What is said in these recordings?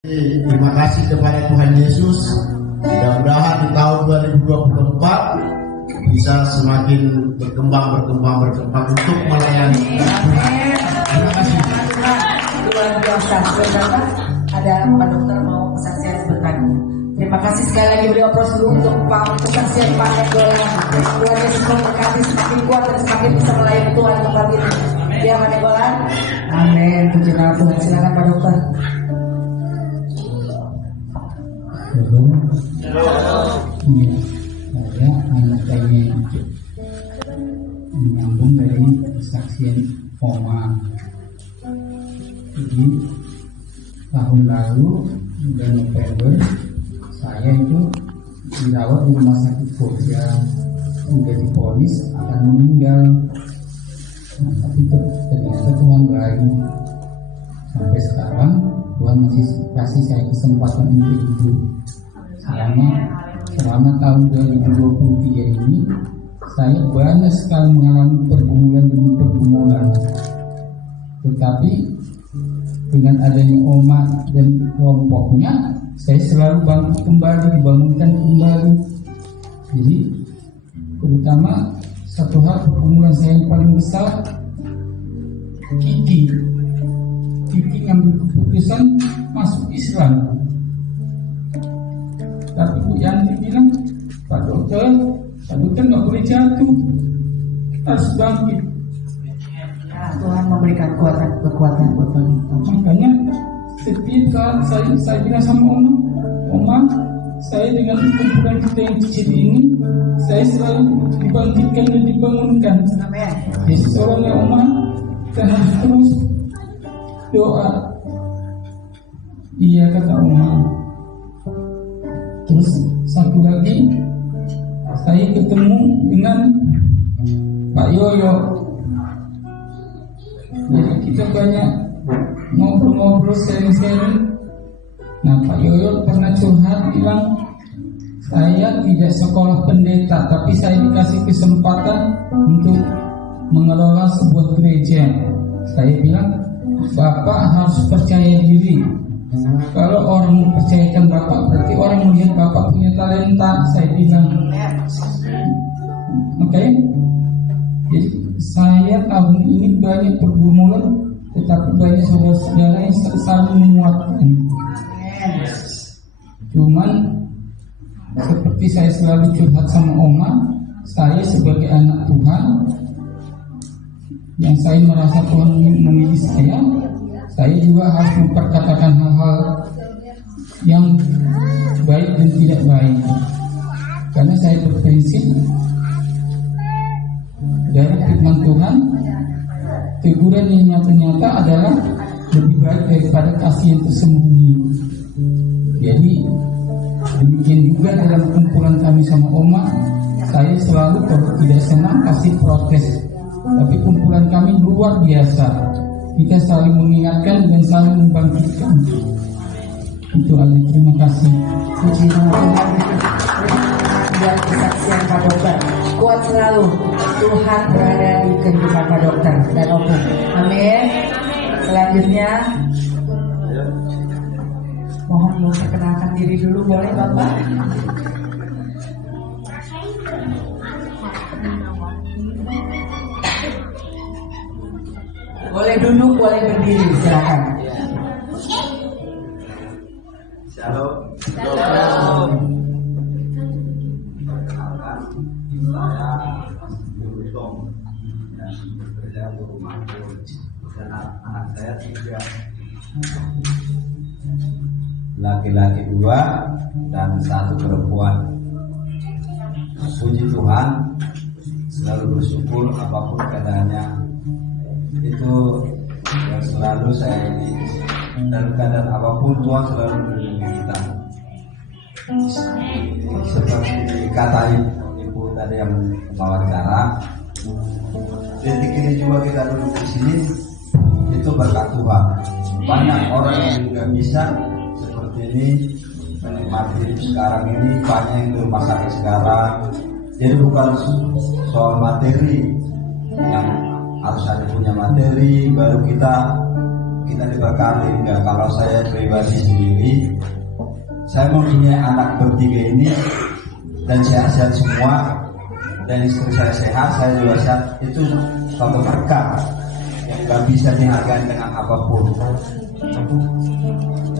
Terima kasih kepada Tuhan Yesus. Mudah-mudahan di tahun 2024 bisa semakin berkembang untuk melayani. Terima kasih. Luar biasa. Saudara, ada Pak Dokter mau kesaksian sebentar. Terima kasih sekali lagi, beri aplaus dulu untuk kesaksian Pak Negolan. Tuhan Yesus memberkati semakin kuat dan semakin bisa melayani Tuhan tempat ini. Ya Pak Negolan. Amin. Puji nama Tuhan. Silakan Pak Dokter. Iya, saya anak pengen menyambung dari kesaksian Oma. Jadi tahun lalu bulan November saya itu dirawat di rumah sakit sosial, sudah diponis akan meninggal. Nah, tapi ternyata Tuhan baik. Sampai sekarang Tuhan masih kasih saya kesempatan untuk hidup. Selama tahun 2023 ini saya banyak sekali mengalami pergumulan demi pergumulan. Tetapi dengan adanya Oma dan kelompoknya, saya selalu bangkit kembali, dibangunkan kembali. Jadi terutama satu hal pergumulan saya yang paling besar, Kiki ngambil keputusan masuk Islam. Tapi Bu Yanti bilang, Pak Dokter nggak boleh jatuh, kita harus bangkit. Tuhan memberikan kekuatan buat kami. Makanya setiap saat saya bilang sama Oma, saya dengan kumpulan kita yang kecil ini, saya selalu dibangkitkan dan dibangunkan. Amin. Jadi seorang Oma, kita harus terus doa. Iya kata Oma. Terus satu lagi, saya ketemu dengan Pak Yoyo. Jadi kita banyak ngobrol-ngobrol, sharing. Nah, Pak Yoyo pernah curhat bilang, saya tidak sekolah pendeta, tapi saya dikasih kesempatan untuk mengelola sebuah gereja. Saya bilang, Bapak harus percaya diri. Kalau orang mempercayakan Bapak, berarti orang melihat Bapak punya talenta. Saya bilang, makanya jadi saya tahun ini banyak pergumulan, tetapi banyak saudara-saudara yang saling menguatkan. Cuman seperti saya selalu curhat sama Oma, saya sebagai anak Tuhan, yang saya merasa Tuhan memilih saya juga harus memperkatakan hal-hal yang baik dan tidak baik. Karena saya berprinsip dari firman Tuhan, teguran yang nyata-nyata adalah lebih baik daripada kasih yang tersembunyi. Jadi demikian juga dalam kumpulan kami sama Oma, saya selalu kalau tidak senang kasih protes. Tapi kumpulan kami luar biasa. Kita saling mengingatkan dan saling membangkitkan. Itu aja. Terima kasih. Puji nama Tuhan. Dan kesaksian Pak Dokter. Kuat selalu. Tuhan berada di kehidupan Pak Dokter dan Opung. Amin. Selanjutnya, mohon memperkenalkan diri dulu, boleh Bapak? Boleh duduk, boleh berdiri, silakan. Shalom. Shalom. Saya beruntung dan bekerja di rumah dan anak saya 3, laki-laki 2 dan 1 perempuan. Puji Tuhan, selalu bersyukur apapun keadaannya. Itu yang selalu saya ini, dalam keadaan apapun Tuhan selalu melindungi kita. Seperti dikatain ibu tadi yang membawa acara, detik ini juga kita duduk di sini itu berkat Tuhan. Banyak orang yang juga bisa seperti ini menikmati hidup sekarang ini, banyak yang di rumah sakit sekarang. Jadi bukan soal materi yang harus ada punya materi baru kita kita diberkati enggak. Kalau saya pribadi sendiri, saya mempunyai anak bertiga ini dan sehat-sehat semua, dan istri saya sehat, saya juga sehat. Itu suatu berkah yang gak bisa dihargai dengan apapun.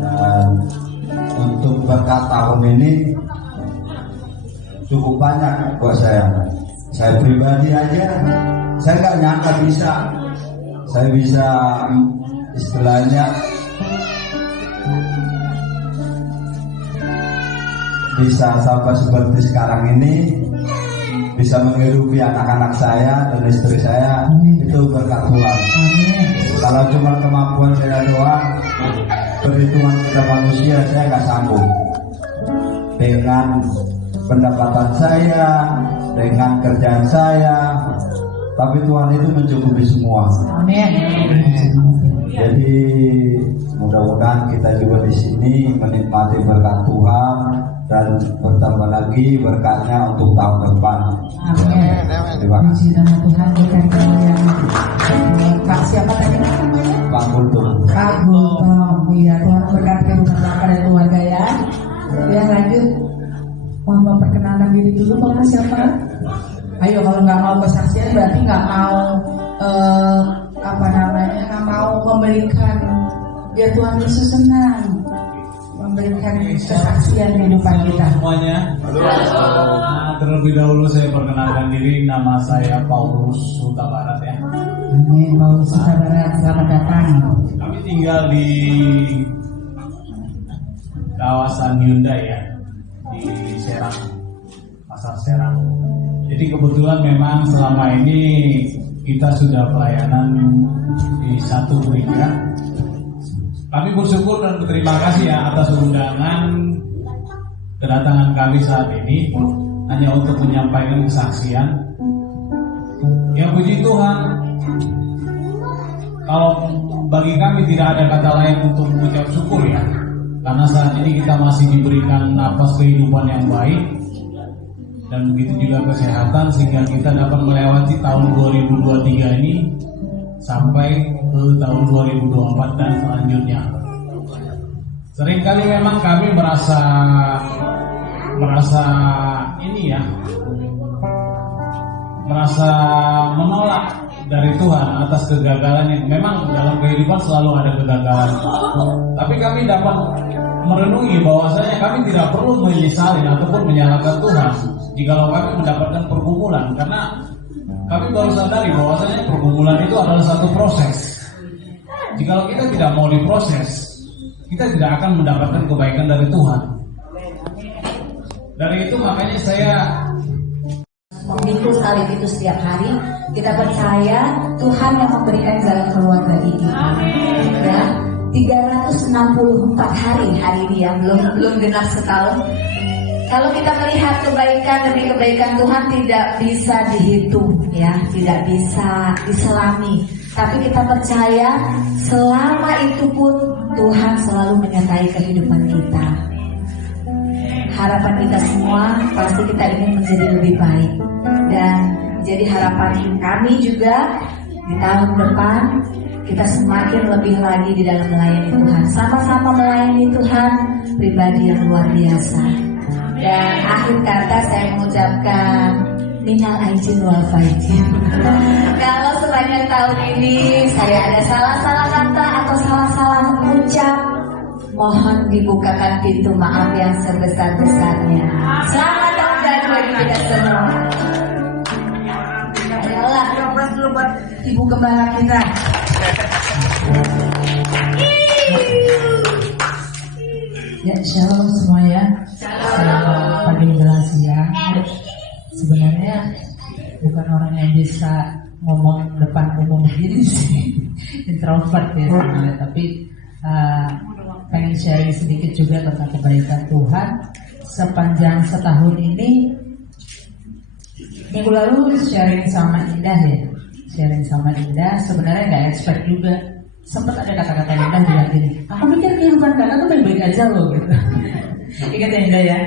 Dan untuk berkat tahun ini cukup banyak buat saya. Saya pribadi aja, saya nggak nyangka saya bisa istilahnya bisa sampai seperti sekarang ini, bisa menghidupi anak-anak saya dan istri saya. Itu berkat Tuhan. Kalau cuma kemampuan saya doang, perhitungan kita manusia, saya nggak sanggup dengan pendapatan saya, dengan kerjaan saya. Tapi Tuhan itu mencukupi semua. Amin. Jadi mudah-mudahan kita juga di sini menikmati berkat Tuhan dan bertambah lagi berkatnya untuk tahun depan. Amin. Terima kasih. Puji nama Tuhan, bukan yang Pak siapa tadi namanya? Pak Guntur. Pak Gultom. Iya, Tuhan berkati rumah tangga dan keluarga ya. Ya lanjut. Mohon memperkenalkan diri dulu, Bapak siapa? Ayo, kalau nggak mau kesaksian berarti nggak mau nggak mau memberikan biar Tuhan Yesus senang, memberikan kesaksian kehidupan kita. Semuanya. Nah, terlebih dahulu saya perkenalkan diri, nama saya Paulus Huta Barat ya. Amin. Paulus Huta Barat, selamat datang. Kami tinggal di kawasan Hyundai ya, di Serang, Pasar Serang. Jadi kebetulan memang selama ini kita sudah pelayanan di satu gereja. Kami bersyukur dan berterima kasih ya atas undangan kedatangan kami saat ini hanya untuk menyampaikan kesaksian. Ya puji Tuhan, kalau bagi kami tidak ada kata lain untuk mengucap syukur ya, karena saat ini kita masih diberikan napas kehidupan yang baik dan begitu juga kesehatan sehingga kita dapat melewati tahun 2023 ini sampai ke tahun 2024 dan selanjutnya. Seringkali memang kami merasa ini ya, merasa menolak dari Tuhan atas kegagalan yang memang dalam kehidupan selalu ada kegagalan. Tapi kami dapat merenungi bahwasanya kami tidak perlu menyesali ataupun menyalahkan Tuhan jikalau kami mendapatkan pergumulan, karena kami baru sadari bahwasanya pergumulan itu adalah satu proses. Jikalau kita tidak mau diproses, kita tidak akan mendapatkan kebaikan dari Tuhan. Dari itu makanya saya memikul salib itu setiap hari. Kita percaya Tuhan yang memberikan jalan keluar bagi kita. Ya, 364 hari ini ya, belum genap setahun. Kalau kita melihat kebaikan demi kebaikan Tuhan tidak bisa dihitung ya, tidak bisa diselami. Tapi kita percaya selama itu pun Tuhan selalu menyertai kehidupan kita. Harapan kita semua pasti kita ingin menjadi lebih baik, dan jadi harapan kami juga di tahun depan kita semakin lebih lagi di dalam melayani Tuhan, sama-sama melayani Tuhan pribadi yang luar biasa. Dan akhir kata saya mengucapkan minal aizin wal faizin. Kalau sepanjang tahun ini saya ada salah-salah kata atau salah-salah ucap, mohon dibukakan pintu maaf yang sebesar-besarnya. Selamat tahun baru bagi kita semua. Ayolah, Aplaus dulu buat Ibu Gembala kita. Ya, shalom semua ya. Selamat pagi menjelang siang. Sebenarnya bukan orang yang bisa ngomong depan umum begini sih, introvert ya sebenarnya, tapi pengen sharing sedikit juga tentang kebaikan Tuhan sepanjang setahun ini. Minggu lalu sharing sama Indah ya, sebenarnya nggak expect juga. Sempat ada kata-kata Indah bilang gini, aku mikir kehidupan kakak tuh baik-baik aja loh gitu. Ingat ya Indah ya,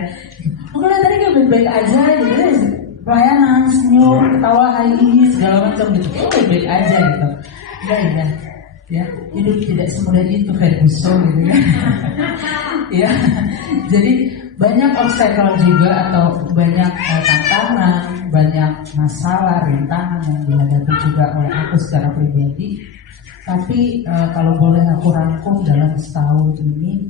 aku lihat tadi kayak baik-baik aja gitu, pelayanan, senyum, ketawa, hai segala macam gitu, kayak baik-baik aja gitu. Indah, Ya, hidup tidak semudah itu Ferguson gitu kan. Ya, jadi banyak obstacle juga atau banyak tantangan, banyak masalah, rintangan yang dihadapi juga oleh aku secara pribadi. Tapi kalau boleh aku rangkum dalam setahun ini,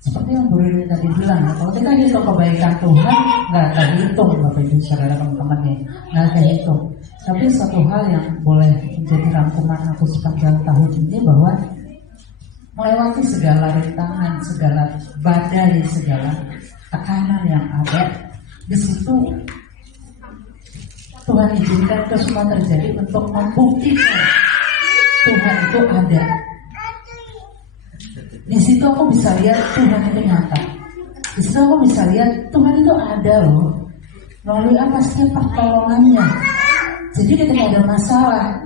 seperti yang Bu Rini tadi bilang, kalau kita hitung kebaikan Tuhan, nggak akan hitung Bapak Ibu saudara teman-temannya, nggak akan hitung. Tapi satu hal yang boleh menjadi rangkuman aku sepanjang tahun ini bahwa melewati segala rintangan, segala badai, segala tekanan yang ada, di situ Tuhan izinkan itu semua terjadi untuk membuktikan Tuhan itu ada. Di situ aku bisa lihat Tuhan itu nyata. Di situ aku bisa lihat Tuhan itu ada loh. Melalui apa setiap pertolongannya. Jadi ketika ada masalah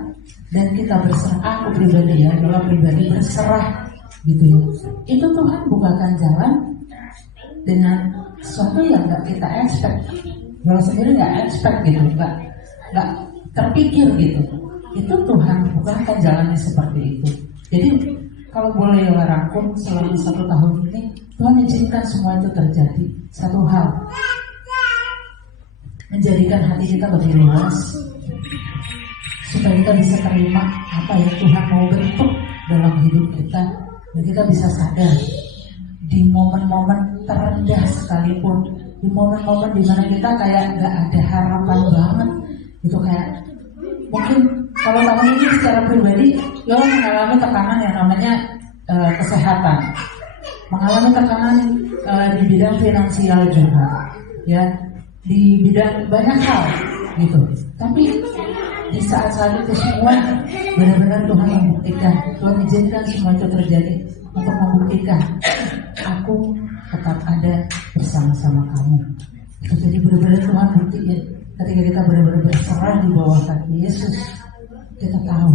dan kita berserah, aku pribadi ya, kalau pribadi berserah gitu ya, itu Tuhan bukakan jalan dengan sesuatu yang nggak kita expect. Kalau sendiri nggak expect gitu, nggak terpikir gitu. Itu Tuhan bukakan jalannya seperti itu. Jadi kalau boleh rangkum selama 1 tahun ini, Tuhan izinkan semua itu terjadi. Satu hal, menjadikan hati kita lebih luas, supaya kita bisa terima apa yang Tuhan mau bentuk dalam hidup kita, dan kita bisa sadar di momen-momen terendah sekalipun, di momen-momen dimana kita kayak nggak ada harapan banget, itu kayak mungkin kalau tahun ini secara pribadi, Yola mengalami tekanan yang namanya kesehatan, mengalami tekanan di bidang finansial juga, ya, di bidang banyak hal gitu. Tapi di saat-saat itu semua benar-benar Tuhan membuktikan, Tuhan izinkan semua itu terjadi untuk membuktikan aku tetap ada bersama-sama kamu. Jadi benar-benar Tuhan buktikan ketika kita benar-benar berserah di bawah kaki Yesus, kita tahu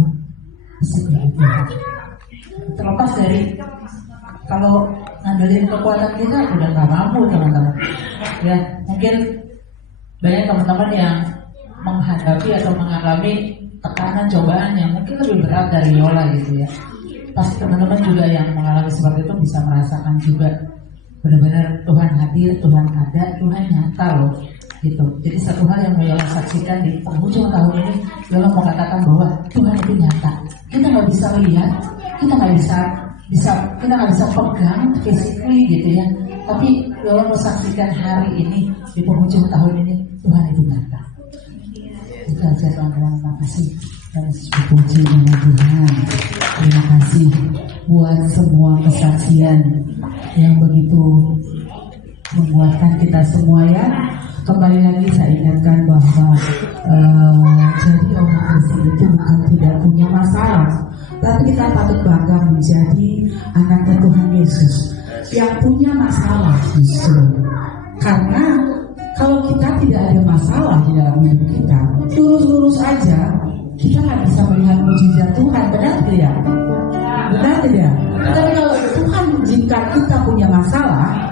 segala Tuhan. Terlepas dari kalau ngandelin kekuatan kita udah nggak mampu teman-teman. Ya mungkin banyak teman-teman yang menghadapi atau mengalami tekanan cobaan yang mungkin lebih berat dari Yola gitu ya. Pasti teman-teman juga yang mengalami seperti itu bisa merasakan juga benar-benar Tuhan hadir, Tuhan ada, Tuhan nyata loh gitu. Jadi satu hal yang Yola saksikan di penghujung tahun ini, Yola mau katakan bahwa Tuhan itu nyata. Kita nggak bisa lihat, kita nggak bisa pegang physically gitu ya. Tapi Yola mau saksikan hari ini di penghujung tahun ini Tuhan itu nyata. Itu aja teman-teman, terima kasih. Dan puji nama Tuhan. Terima kasih buat semua kesaksian yang begitu menguatkan kita semua ya. Kembali lagi saya ingatkan bahwa jadi orang Kristen itu bukan tidak punya masalah, tapi kita patut bangga menjadi anak Tuhan Yesus yang punya masalah justru. Karena kalau kita tidak ada masalah di dalam hidup kita, lurus-lurus aja, kita nggak bisa melihat mujizat Tuhan, benar tidak? Benar tidak? Tapi kalau Tuhan mengizinkan kita punya masalah,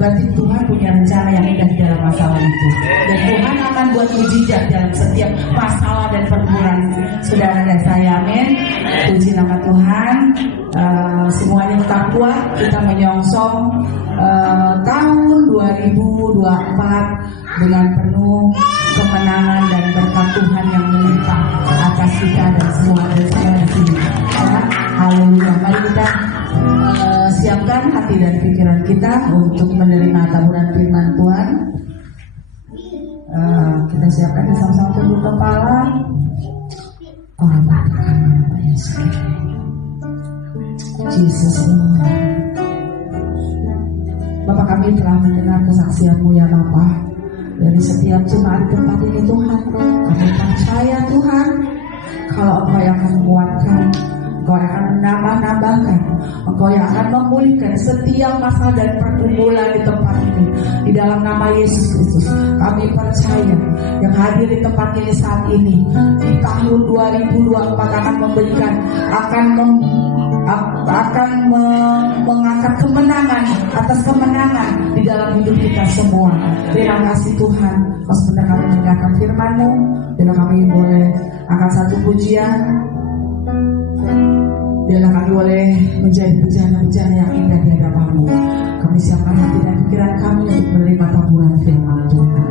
berarti Tuhan punya rencana yang indah di dalam masalah itu. Dan Tuhan akan buat mujizat dalam setiap masalah dan pergumulan. Saudara dan saya, amin. Puji nama Tuhan. Semuanya tetap kuat. Kita menyongsong tahun 2024 dengan penuh kemenangan dan berkat Tuhan yang melimpah atas kita dan semua di sini. Haleluya. Mari kita siapkan hati dan pikiran kita untuk menerima taburan firman Tuhan. Kita siapkan bersama-sama tunduk kepala. Yesus, Bapak, kami telah mendengar kesaksian-Mu ya Bapak, dari setiap jemaat tempat ini Tuhan. Kami percaya Tuhan, kalau Engkau yang akan menguatkan, Engkau yang akan menambah-nambahkan, Engkau yang akan memulihkan setiap masalah dan pergumulan di tempat ini. Di dalam nama Yesus Kristus, kami percaya yang hadir di tempat ini saat ini, di tahun 2024 akan memberikan, akan mengangkat kemenangan atas kemenangan di dalam hidup kita semua. Terima kasih Tuhan, Kau sebentar kami mendengarkan firman-Mu, dan kami boleh angkat satu pujian Biarlah kami boleh menjadi bejana-bejana yang indah di hadapan-Mu. Kami siapkan hati dan pikiran kami untuk menerima taburan firman Tuhan.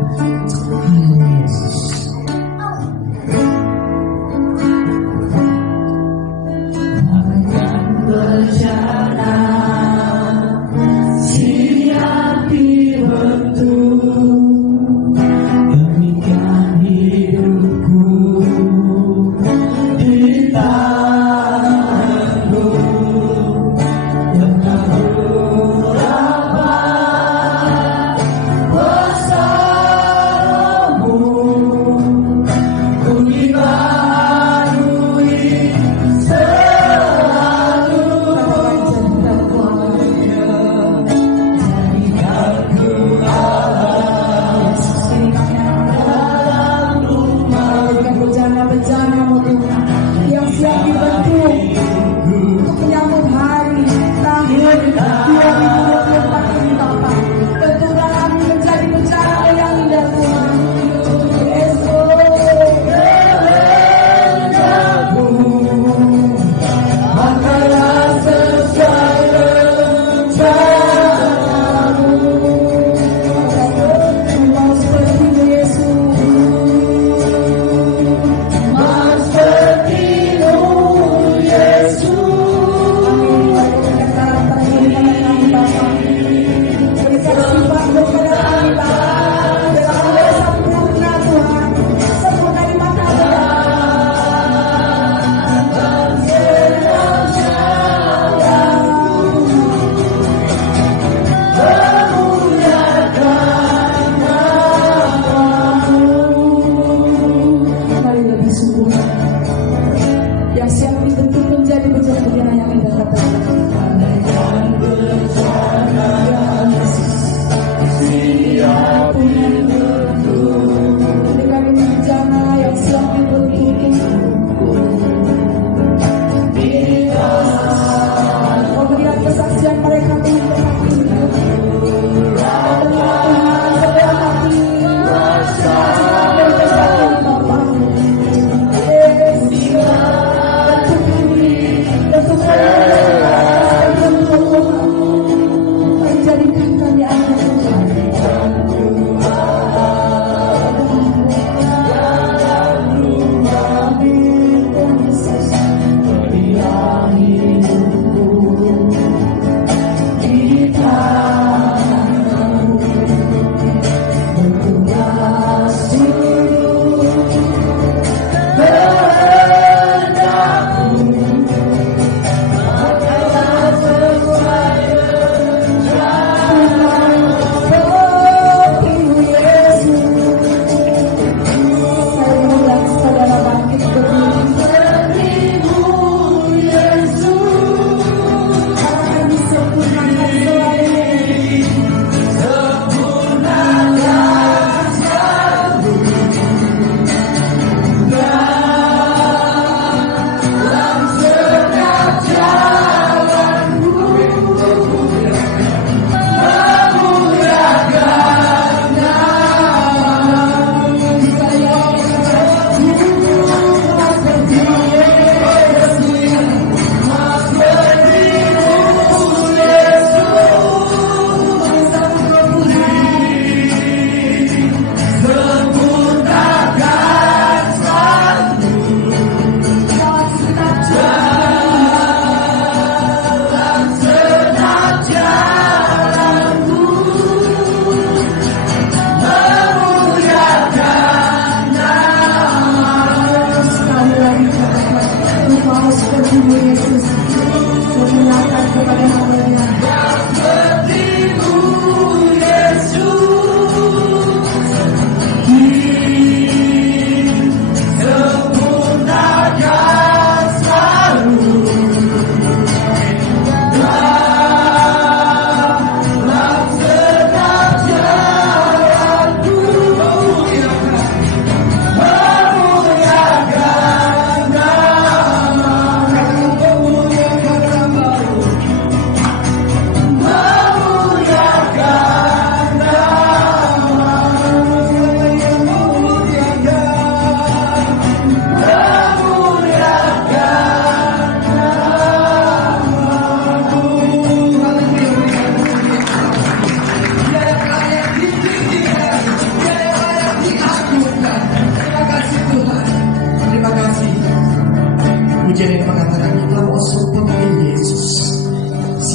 Haleluya Yesus. Akan berjalan siap dibentuk demikian hidupku di tangan-Mu yang Kau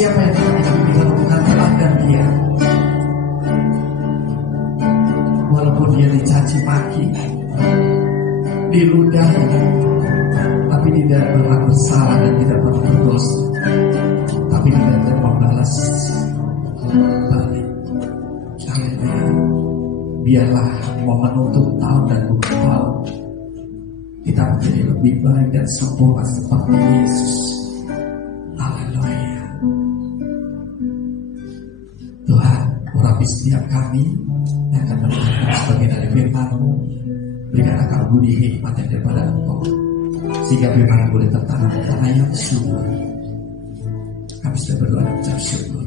siapa yang bisa melakukan teladan dia? Walaupun dia dicaci maki, diludahi, tapi tidak pernah bersalah dan tidak pernah berdosa, tapi tidak membalas balik. Haleluya. Biarlah mau menutup tahun dan bukan tahun kita menjadi lebih baik dan sempurna seperti Yesus. Haleluya. Tuhan, urapi setiap kami yang akan mendengarkan sebagian dari firman-Mu. Berikan akal budi hikmat yang daripada Engkau, sehingga firman boleh tertanam di tanah yang subur. Kami sudah berdoa dan ucap syukur.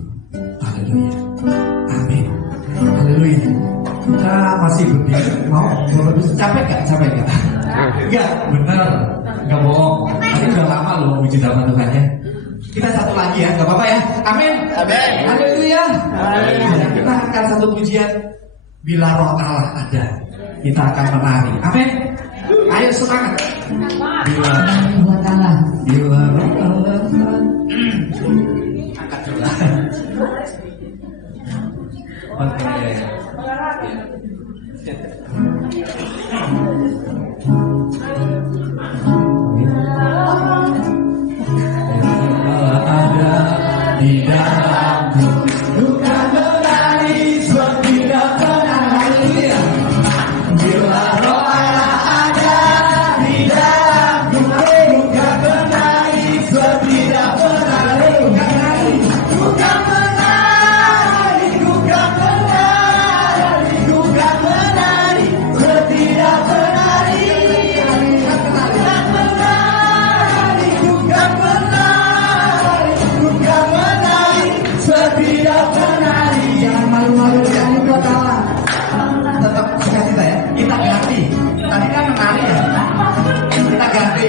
Haleluya. Amin. Haleluya. Kita masih berdiri. Mau capek gak? Capek gak? Enggak, benar. Enggak bohong. Ini udah lama loh memuji nama Tuhan ya. Kita satu lagi ya, gak apa-apa ya. Amin. Amin. Haleluya. Kita akan satu pujian. Bila roh Allah ada, kita akan menari. Amin. Ayo semangat. Bila roh Allah. Bila roh Allah. Angkat juga. Oke. Ada di dalamku, bukan menari seperti pernah. Bila roh Allah ada di dalamku, bukan menari seperti pernah. Bukan menari, bukan menari, bukan menari seperti pernah. Tidak menari, jangan malu-malu dengan itu kalah. Tetap sukacita ya. Kita ganti. Tadi kan menari ya. Kita ganti.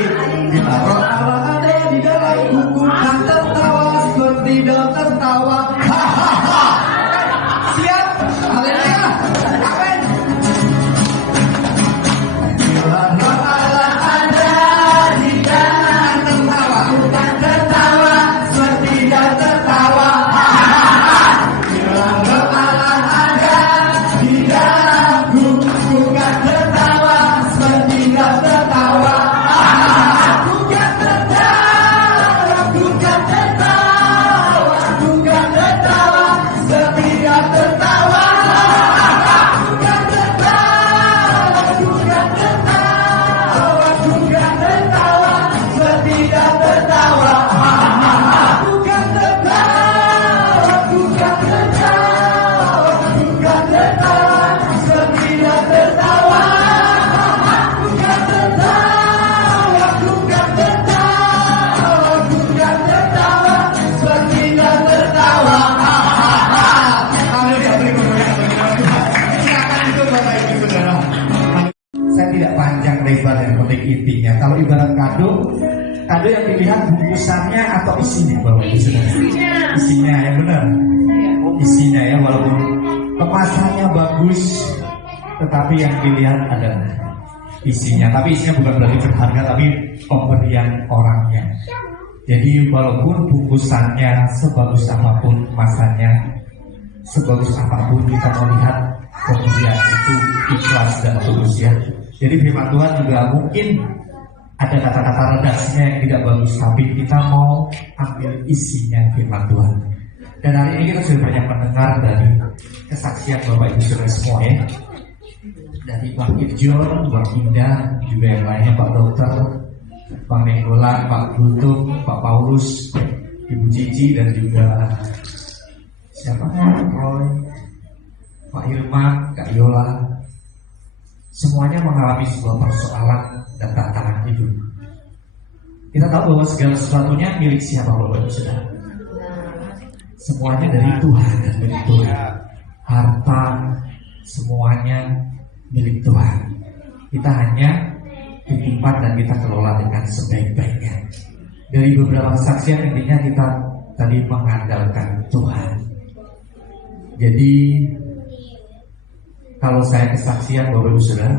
Kita roh Allah ada di dalam buku dan tertawa seperti tertawa. Hahaha. Siap. Haleluya. Amin. Bila roh Allah ada di dalam tertawa, bukan tertawa seperti tertawa. Intinya, kalau ibarat kado yang dilihat bungkusannya atau isinya, Bapak Ibu Saudara. Isinya ya benar. Isinya ya, walaupun kemasannya bagus, tetapi yang dilihat adalah isinya. Tapi isinya bukan berarti berharga, tapi pemberian orangnya. Jadi walaupun bungkusannya sebagus apapun, kemasannya sebagus apapun, kita melihat pemberian itu ikhlas dan tulus ya. Jadi firman Tuhan juga mungkin ada kata-kata redasnya yang tidak bagus, tapi kita mau ambil isinya firman Tuhan. Dan hari ini kita sudah banyak mendengar dari kesaksian Bapak Ibu Saudara semua ya. Dari Pak Irjon, Pak Indah, juga yang lainnya, Pak Dokter, Pak Nenggolan, Pak Guntung, Pak Paulus, Ibu Cici, dan juga siapa? Roy, Pak Irman, Kak Yola. Semuanya mengalami sebuah persoalan dan tantangan hidup. Kita tahu bahwa segala sesuatunya milik siapa, Bapak Ibu Saudara? Semuanya dari Tuhan dan milik Tuhan. Harta semuanya milik Tuhan. Kita hanya ditimpan dan kita kelola dengan sebaik-baiknya. Dari beberapa kesaksian intinya kita tadi mengandalkan Tuhan. Jadi kalau saya kesaksian Bapak Ibu Saudara,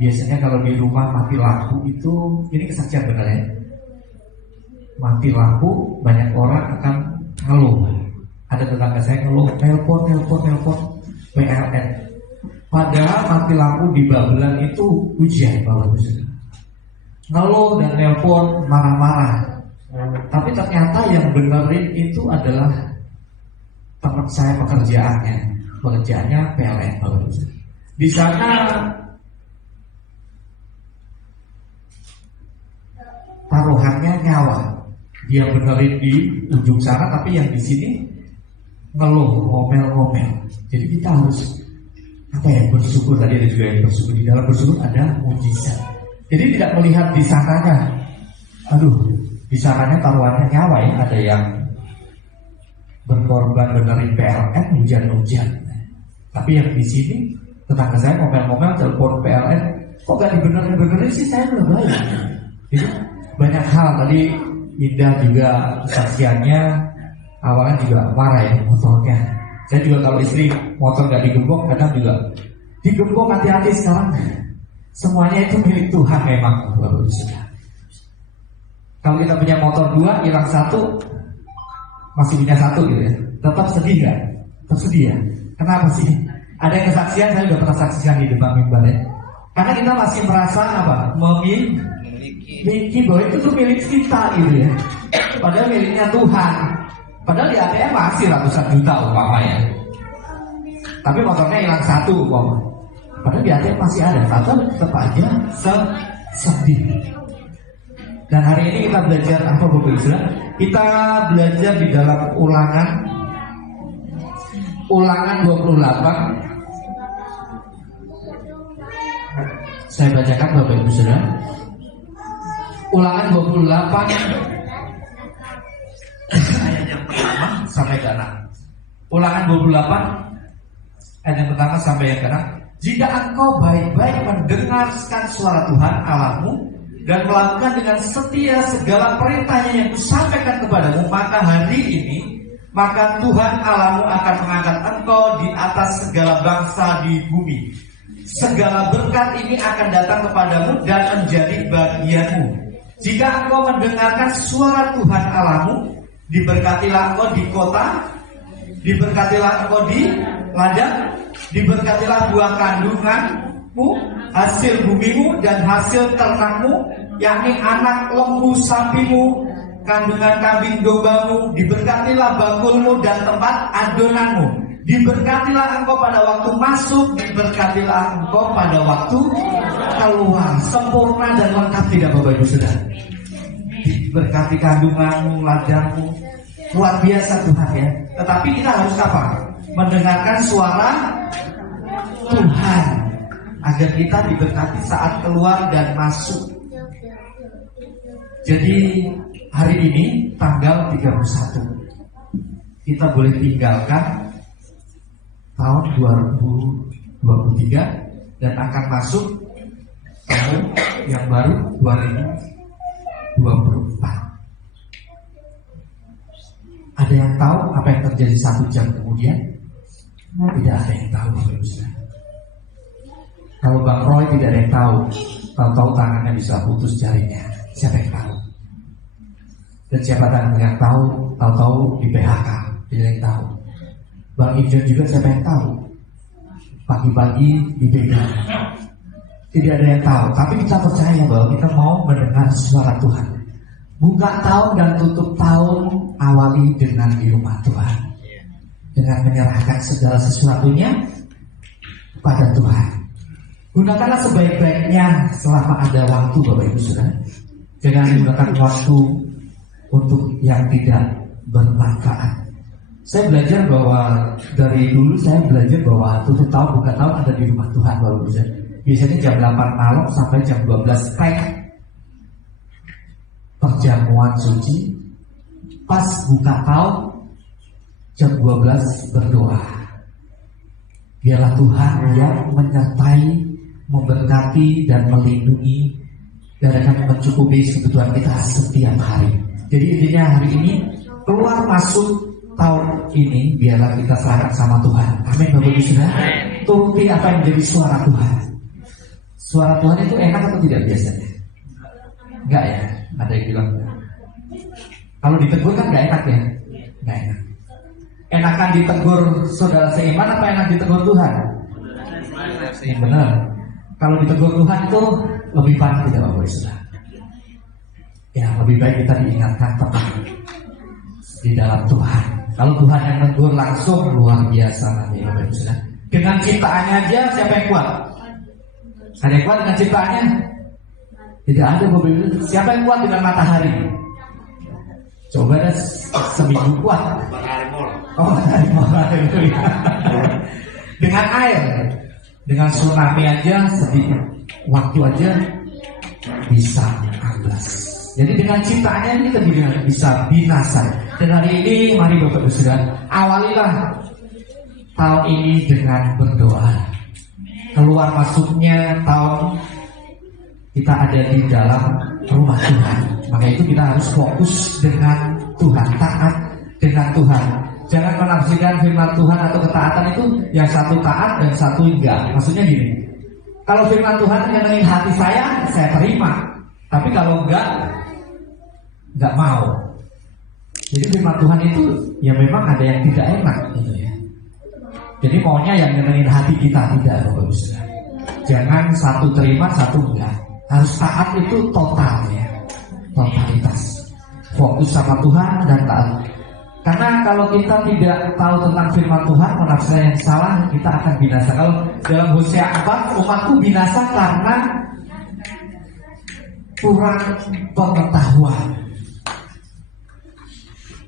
biasanya kalau di rumah mati lampu itu, ini kesaksian benar ya. mati lampu, banyak orang akan ngeluh. Ada tetangga saya ngeluh, telepon PLN. Padahal mati lampu di Babelan itu hujan, Bapak Ibu Saudara. Ngeluh dan telepon marah-marah. Tapi ternyata yang benerin itu adalah teman saya pekerjaannya PLN, Bapak Ibu Saudara. Di sana taruhannya nyawa. Dia benerin di ujung sana, tapi yang di sini ngeluh, ngomel-ngomel. Jadi kita harus bersyukur. Tadi ada juga yang bersyukur. Di dalam bersyukur ada mujizat. Jadi tidak melihat di sananya. Di sananya taruhannya nyawa ya. Ada yang berkorban benerin PLN, hujan-hujan. Tapi yang di sini tetangga saya ngomel-ngomel, telepon PLN, kok gak dibenerin sih, saya udah bayar. Jadi banyak hal. Tadi Indah juga kesaksiannya awalnya juga marah ya motornya. Saya juga kalau istri motor gak digembok, kadang juga digembok, hati-hati sekarang. Semuanya itu milik Tuhan memang, Bapak Ibu Saudara. Kalau kita punya motor 2, hilang 1, masih punya 1 gitu ya, tetap sedih gak? Tetap sedih ya. Kenapa sih? Ada yang kesaksian, saya sudah pernah saksikan di depan mimbar ya. Karena kita masih merasa memiliki bahwa itu tuh milik kita gitu ya. Padahal miliknya Tuhan. Padahal di ATM masih ratusan juta umpamanya. Tapi motornya hilang 1 umpamanya. Padahal di ATM masih ada, tapi tetap aja sedih. Dan hari ini kita belajar apa Bapak Ibu Saudara? Kita belajar di dalam Ulangan 28. Saya bacakan Bapak Ibu Saudara. Ulangan 28 ayat yang pertama sampai ke 6. Ulangan 28 ayat yang pertama sampai yang ke-6. Jika engkau baik-baik mendengarkan suara Tuhan Allahmu dan melakukan dengan setia segala perintahnya yang kusampaikan kepadamu, maka hari ini Tuhan Allahmu akan mengangkat engkau di atas segala bangsa di bumi. Segala berkat ini akan datang kepadamu dan menjadi bagianmu. Jika engkau mendengarkan suara Tuhan Allahmu, diberkatilah engkau di kota, diberkatilah engkau di ladang, diberkatilah buah kandunganmu, hasil bumimu dan hasil ternakmu, yakni anak lembu sapimu, kandungan kambing dombamu, diberkatilah bakulmu dan tempat adonanmu. Diberkatilah engkau pada waktu masuk, diberkatilah engkau pada waktu keluar. Sempurna dan lengkap tidak Bapak Ibu Saudara? Diberkati kandunganmu, ladangmu. Luar biasa Tuhan ya. Tetapi kita harus apa? Mendengarkan suara Tuhan agar kita diberkati saat keluar dan masuk. Jadi hari ini tanggal 31 kita boleh tinggalkan tahun 2023 dan akan masuk tahun yang baru 2024. Ada yang tahu apa yang terjadi 1 jam kemudian? Tidak ada yang tahu. Kalau Bang Roy tidak ada yang tahu. Tahu-tahu tangannya bisa putus jarinya. Siapa yang tahu? Dan siapa yang tahu? Tahu-tahu di PHK. Tidak ada yang tahu. Bang Ijon juga siapa yang tahu? Pagi-pagi di begal. Tidak ada yang tahu. Tapi kita percaya bahwa kita mau mendengar suara Tuhan. Buka tahun dan tutup tahun awali dengan di rumah Tuhan. Dengan menyerahkan segala sesuatunya pada Tuhan. Gunakanlah sebaik-baiknya selama ada waktu Bapak Ibu Saudara. Jangan gunakan waktu untuk yang tidak bermanfaat. Saya belajar bahwa dari dulu saya belajar bahwa tutup tahun buka tahun ada di rumah Tuhan Bapak Ibu Saudara. Biasanya jam 8 malam sampai jam 12 pagi perjamuan suci. Pas buka tahun jam 12 berdoa. Biarlah Tuhan yang menyertai, memberkati dan melindungi dan akan mencukupi kebutuhan kita setiap hari. Jadi intinya hari ini keluar masuk tahun ini biarlah kita serahkan sama Tuhan. Amin Bapak Ibu Saudara. Turuti apa yang menjadi suara Tuhan. Suara Tuhan itu enak atau tidak biasanya? Enggak ya? Ada yang bilang Kalau ditegur kan gak enak ya, gak enak. Enakan ditegur saudara seiman apa enak ditegur Tuhan? Yang benar. Kalau ditegur Tuhan itu lebih baik tidak Bapak Ibu. Ya lebih baik kita diingatkan tetap di dalam Tuhan. Kalau Tuhan yang menegur langsung luar biasa nanti Bapak Ibu. Dengan ciptaannya aja siapa yang kuat? Ada yang kuat dengan ciptaannya? Tidak ada Bapak Ibu. Siapa yang kuat dengan matahari? Coba deh seminggu kuat. Oh, dengan air, dengan tsunami aja sedikit waktu aja bisa amblas. Jadi dengan ciptaannya kita bisa binasa. Dan hari ini mari Bapak Ibu Saudara, awalilah tahun ini dengan berdoa. Keluar masuknya tahun kita ada di dalam rumah Tuhan. Maka itu kita harus fokus dengan Tuhan, taat dengan Tuhan. Jangan menafsirkan firman Tuhan atau ketaatan itu yang satu taat dan satu enggak. Maksudnya gini, kalau firman Tuhan nyenengin hati saya terima. Tapi kalau enggak mau. Jadi firman Tuhan itu ya memang ada yang tidak enak gitu ya. Jadi maunya yang nyenengin hati kita, tidak Bapak Ibu. Jangan satu terima, satu enggak. Harus taat itu total ya. Totalitas. Fokus sama Tuhan dan taat. Karena kalau kita tidak tahu tentang firman Tuhan, menafsirkan yang salah, kita akan binasa. Kalau dalam Hosea 4, umatku binasa karena kurang pengetahuan.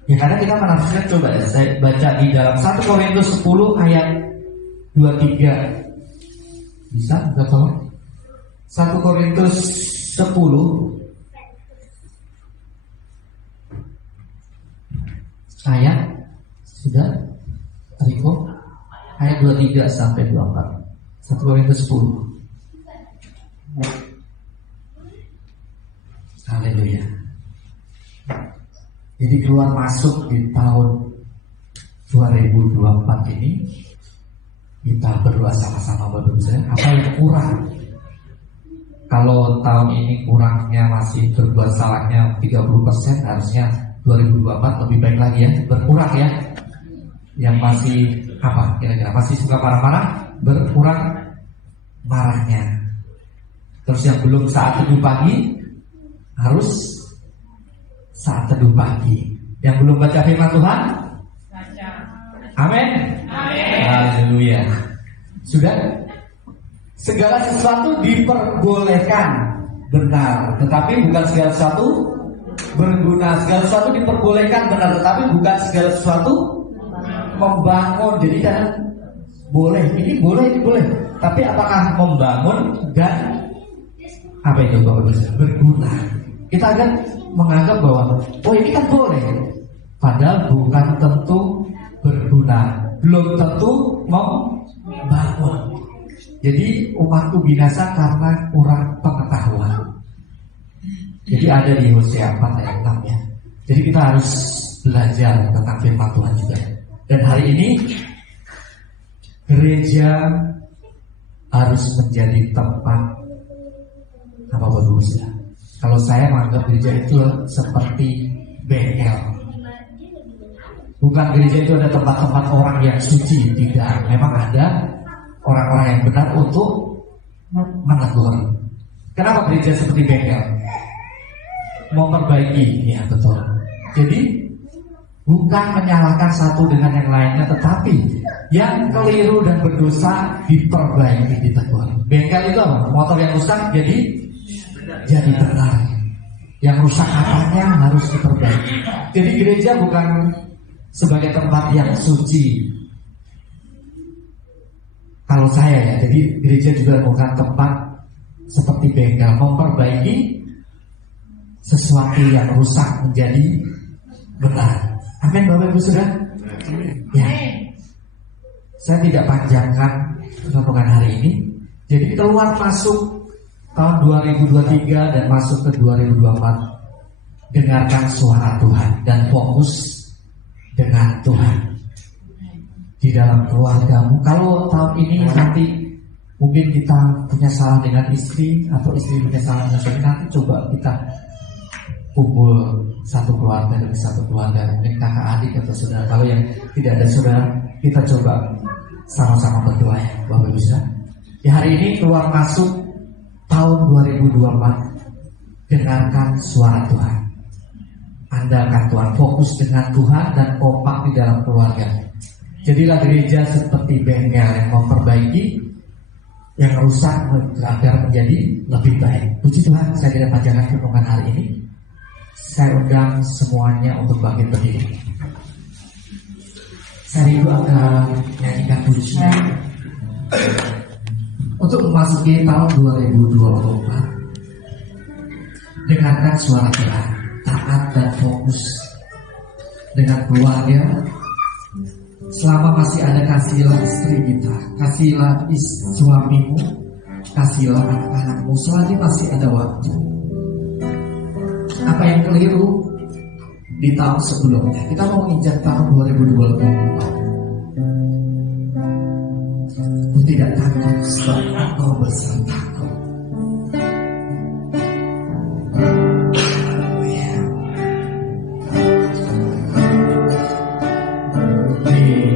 Ya karena kita menafsirkan, coba ya, saya baca di dalam 1 Korintus 10 ayat 23. Bisa? Enggak tahu? 1 Korintus 10 ayat sudah Riko ayat 23 sampai 24. 1 Korintus 10. Haleluya. Jadi keluar masuk di tahun 2024 ini kita berdoa sama-sama berdoa. Apa yang kurang? Kalau tahun ini kurangnya masih berbuat salahnya 30%, harusnya 2024 lebih baik lagi ya, berkurang ya. Yang masih apa kira-kira masih suka marah-marah, berkurang marahnya. Terus yang belum saat teduh pagi harus saat teduh pagi. Yang belum baca firman Tuhan, baca. Amin. Haleluya. Sudah. Segala sesuatu diperbolehkan, benar, tetapi bukan segala sesuatu berguna. Segala sesuatu diperbolehkan, benar, tetapi bukan segala sesuatu membangun. Jadi kan boleh, ini boleh, tapi apakah membangun dan apa itu Bapak Ibu berguna? Kita akan menganggap bahwa oh ini kan boleh, padahal bukan tentu berguna, belum tentu membangun. Jadi umatku binasa karena kurang pengetahuan. Jadi ada di Hosea 4 ayat 6 ya. Jadi kita harus belajar tentang firman Tuhan juga. Dan hari ini gereja harus menjadi tempat apa Bapak ya? Kalau saya menganggap gereja itu seperti bengkel. Bukan gereja itu ada tempat-tempat orang yang suci, tidak. Memang ada orang-orang yang benar untuk menegur. Kenapa gereja seperti bengkel? Memperbaiki, ya betul. Jadi bukan menyalahkan satu dengan yang lainnya, tetapi yang keliru dan berdosa diperbaiki, ditegur. Bengkel itu apa? Motor yang rusak jadi benar. Yang rusak apanya harus diperbaiki. Jadi gereja bukan sebagai tempat yang suci. Kalau saya ya, jadi gereja juga bukan tempat seperti bengkel, memperbaiki sesuatu yang rusak menjadi benar. Amin Bapak Ibu Saudara. Ya. Saya tidak panjangkan renungan hari ini. Jadi keluar masuk tahun 2023 dan masuk ke 2024, dengarkan suara Tuhan dan fokus dengan Tuhan di dalam keluargamu. Kalau tahun ini nanti mungkin kita punya salah dengan istri atau istri punya salah dengan suami, nanti coba kita kumpul satu keluarga demi satu keluarga, mungkin kakak adik atau saudara. Kalau yang tidak ada saudara, kita coba sama-sama berdoa ya Bapak Ibu Saudara. Di hari ini keluar masuk tahun 2024, dengarkan suara Tuhan. Andalkan Tuhan, fokus dengan Tuhan dan kompak di dalam keluarga. Jadilah gereja seperti bengkel yang memperbaiki yang rusak agar menjadi lebih baik. Puji Tuhan, saya tidak panjangkan renungan hari ini. Saya undang semuanya untuk bangkit berdiri. Saya rindu akan nyanyikan pujian untuk memasuki tahun 2024. Dengarkan suara Tuhan, taat dan fokus dengan keluarga. Selama masih ada, kasihlah istri kita, kasihlah suamimu, kasihlah anak-anakmu. Selagi masih ada waktu. Apa yang keliru di tahun sebelumnya, kita mau injak tahun 2024. Aku tidak takut sebab Engkau besertaku. Tidak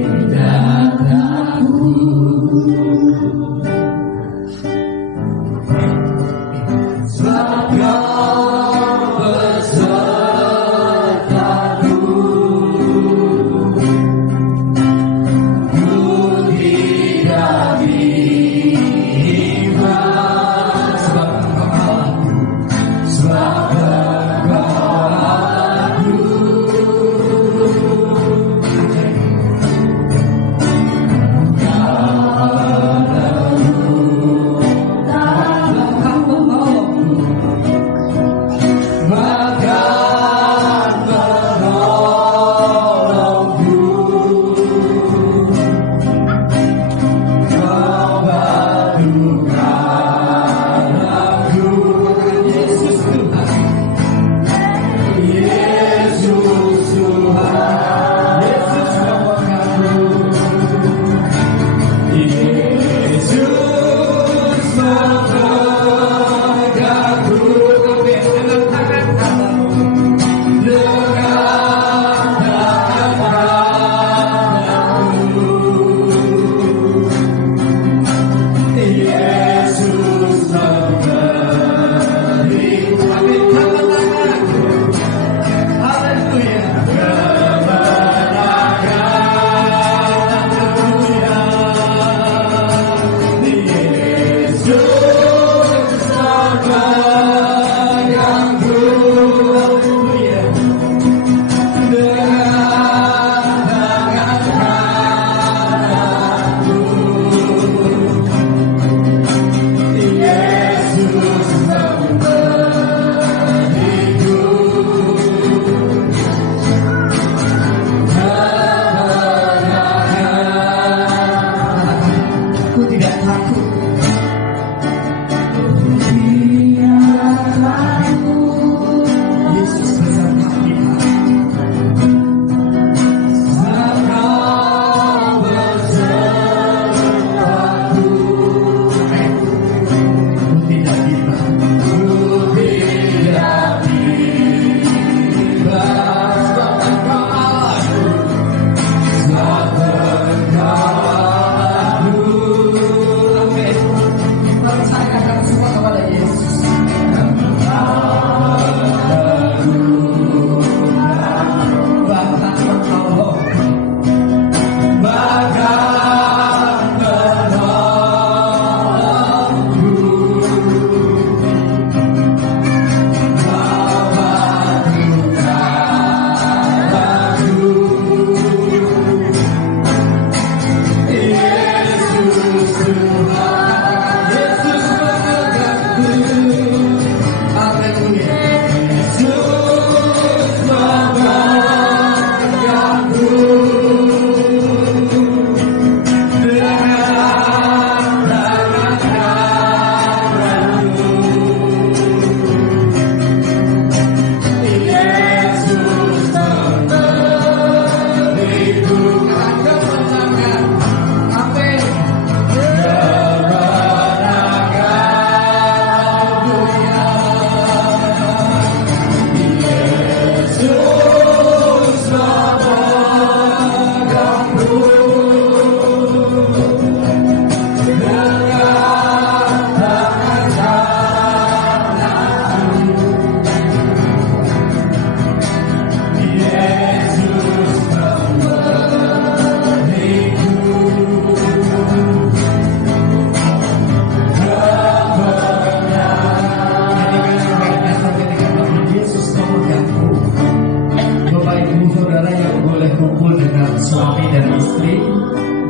suami dan istri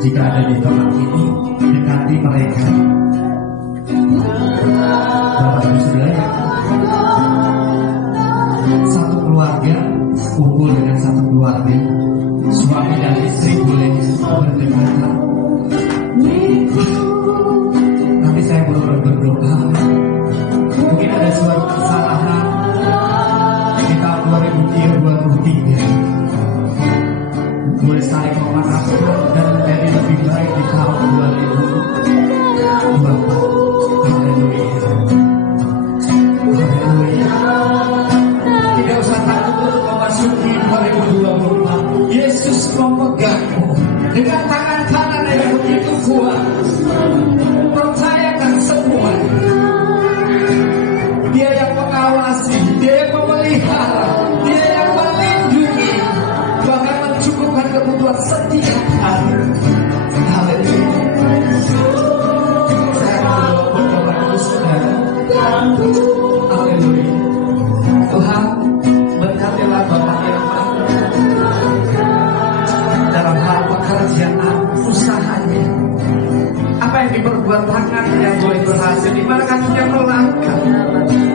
jika ada di tempat ini, dekati mereka. Bapak Ibu Saudara, satu keluarga kumpul dengan satu keluarga, suami dan istri boleh berdekatan. Nanti saya berdoa. Mungkin ada suatu kesalahan di tahun 2023, boleh saling memaafkan dan menjadi lebih baik di tahun 2024. Haleluya. Haleluya. Tidak usah takut untuk memasuki 2024. Yesus memegangmu dengan tangan kanan yang begitu kuat. Percayakan semua. Dia yang mengawasi, dia yang memelihara, dia yang melindungi, bahkan mencukupkan kebutuhan setiap hari. Haleluya. Saya berdoa untuk saudara. Haleluya. Tuhan, berkatilah Bapak Irfan dalam hal pekerjaan, usahanya. Apa yang diperbuat tangannya boleh berhasil, di mana kakinya melangkah.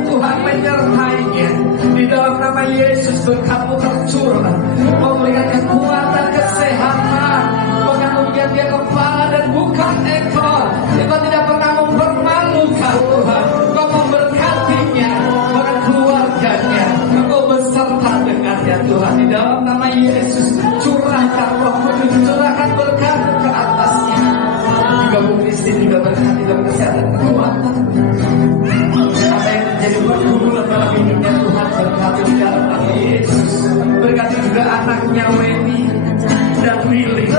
Tuhan menyertainya. Di dalam nama Yesus berkat-Mu tercurah, memberikan kekuatan, kesehatan, mengangkat dia kepala dan bukan ekor. Engkau tidak pernah mempermalukan Tuhan. Engkau memberkatinya, bahkan keluarganya. Engkau beserta dengannya Tuhan. Di dalam nama Yesus, curahkan Roh Kudus, curahkan berkat ke atasnya. Juga Bu Kristi juga berkat, juga kesehatan, kekuatan. Apa yang menjadi pergumulan dalam hidupnya Tuhan, berkati di dalam nama Yesus. Berkati juga anaknya Weni dan Willy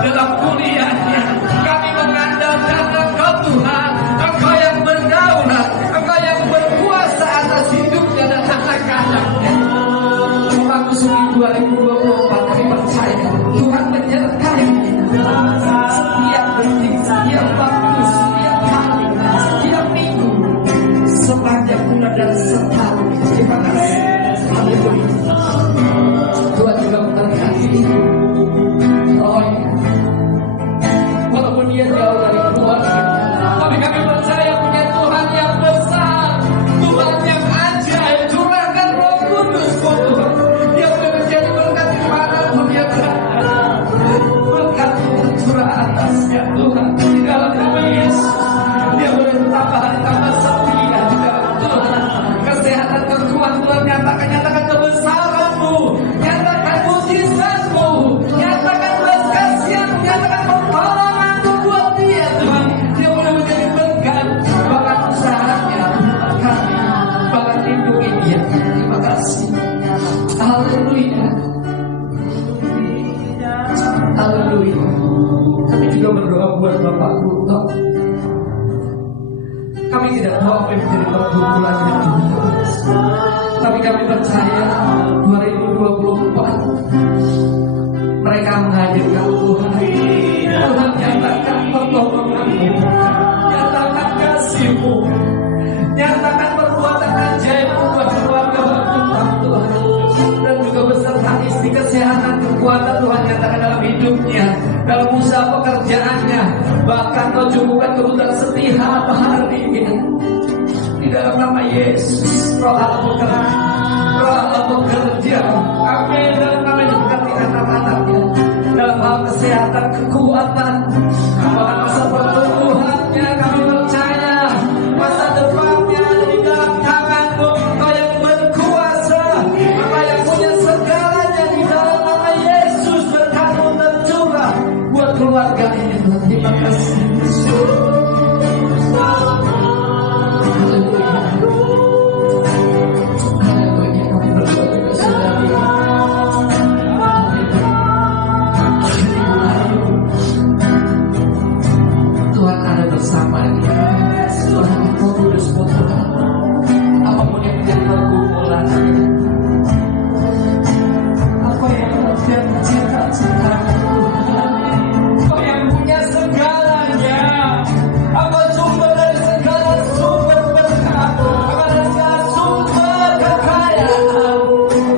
dalam kuliahnya. Kami mengandalkan Engkau Tuhan, Engkau yang berdaulat, Engkau yang berkuasa atas hidupnya dan anak-anaknya. Memasuki 2024, kami percaya Tuhan menyertai setiap detik, setiap waktu, setiap hari, setiap minggu, sepanjang bulan dan setahun. Terima kasih. Haleluya. Tuhan juga memberkati rohnya. Walaupun dia jauh dari keluarga, tapi kami percaya punya Tuhan yang besar, Tuhan yang ajaib. Curahkan Roh Kudus, Tuhan. Dia boleh menjadi berkat dimanapun dia berada. Berkat tercurah atasnya Tuhan. Di dalam nama Yesus, dia boleh bertambah hari tambah setia di dalam Tuhan. Kesehatan, kekuatan Tuhan, nyatakan kebesaran-Mu, nyatakan mujizat-Mu, nyatakan belas kasihan-Mu, nyatakan pertolongan-Mu buat dia Tuhan. Dia boleh menjadi berkat, bahkan usahanya, kami, bahkan lindungi dia. Terima kasih. Haleluya. Haleluya. Kami juga berdoa buat Bapak Bruto. Kami tidak tahu apa yang menjadi pergumulan Tuhan, tapi kami percaya 2024 mereka menghadirkan Tuhan. Tuhan nyatakan pertolongan-Mu, nyatakan kasih-Mu, nyatakan perbuatan ajaib-Mu buat keluarga kita Tuhan. Dan juga beserta istri, kesehatan, kekuatan Tuhan nyatakan dalam hidupnya, dalam usaha pekerjaannya, bahkan Kau cukupkan kebutuhan setiap harinya. Di dalam nama Yesus, Roh Allah bekerja, Roh Allah bekerja. Amin. Dalam nama Yesus berkati anak-anaknya, dalam hal kesehatan, kekuatan, bahkan masa pertumbuhannya. Kami percaya masa depannya di dalam tangan-Mu. Kau yang berkuasa, Kau yang punya segalanya. Di dalam nama Yesus berkat-Mu tercurah buat keluarga ini. Terima kasih. Tuhan ada bersama kita. Tuhan Kudus Tuhan. Apapun yang menjadi pergumulan, apa yang menjadi cita-cita, Kau yang punya segalanya. Apa sumber dari segala sumber berkat, apa dari segala sumber kekayaan,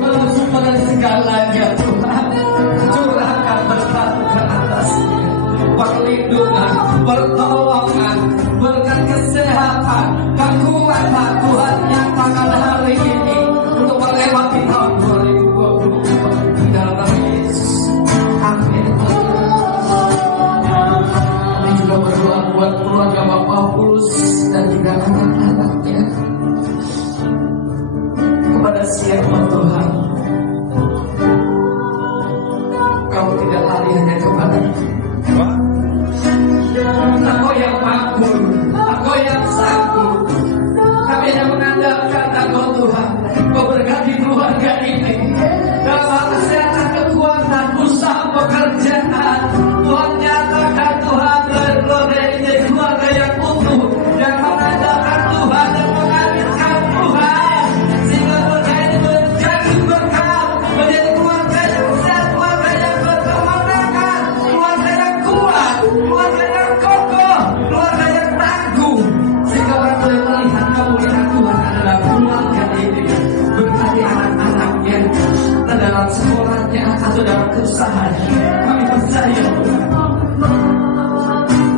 apa sumber dari segalanya Tuhan. Curahkan berkat pertolongan, berkat kesehatan, kekuatan. Tuhan nyatakan hari ini untuk melewati tahun 2020 di dalam nama Yesus. Amin. Kami juga berdoa buat keluarga Bapak Paulus dan juga anak-anaknya. Kepada siapa Tuhan, Kau tidak lari hanya kepada Engkau yang mampu, Engkau yang sanggup. Kami hanya mengandalkan Engkau Tuhan. Kau berkati keluarga ini dalam hal kesehatan, kekuatan, usaha, pekerjaan. Tuhan nyatakan Tuhan keluarga ini keluarga yang utuh dan mengandalkan Tuhan dan mengaminkan Tuhan, sehingga keluarga ini menjadi berkat, menjadi keluarga yang sehat, keluarga yang berkemenangan, keluarga yang kuat, keluarga yang kokoh, keluarga yang tangguh, sehingga orang boleh melihat kemuliaan Tuhan adalah keluarga ini. Berkati anak-anaknya dalam sekolahnya atau dalam usahanya. Kami percaya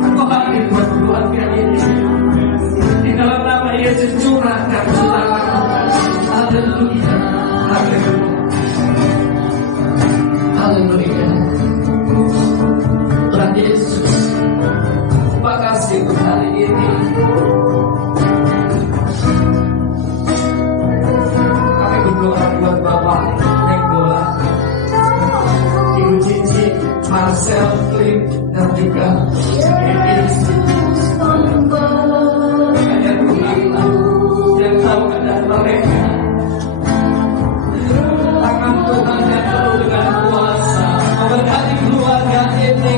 Engkau hadir buat keluarga ini. Di dalam nama Yesus curahkan selamat. Haleluya, haleluya, haleluya. Tuhan Yesus, terima kasih untuk hari ini. Kami berdoa buat Bapak Nenggola, Ibu Cici, Marcel, Flip, dan juga yang tahu keadaan mereka. Tangan Tuhan yang penuh dengan kuasa memberkati keluarga ini